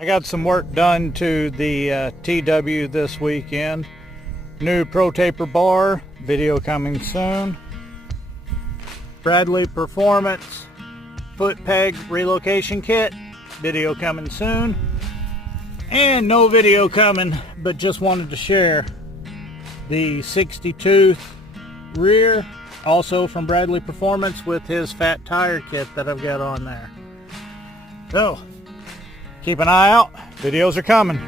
I got some work done to the TW this weekend. New Pro Taper bar, video coming soon. Bradley Performance foot peg relocation kit, video coming soon. And no video coming, but just wanted to share the 60 tooth rear, also from Bradley Performance, with his fat tire kit that I've got on there. So keep an eye out, videos are coming.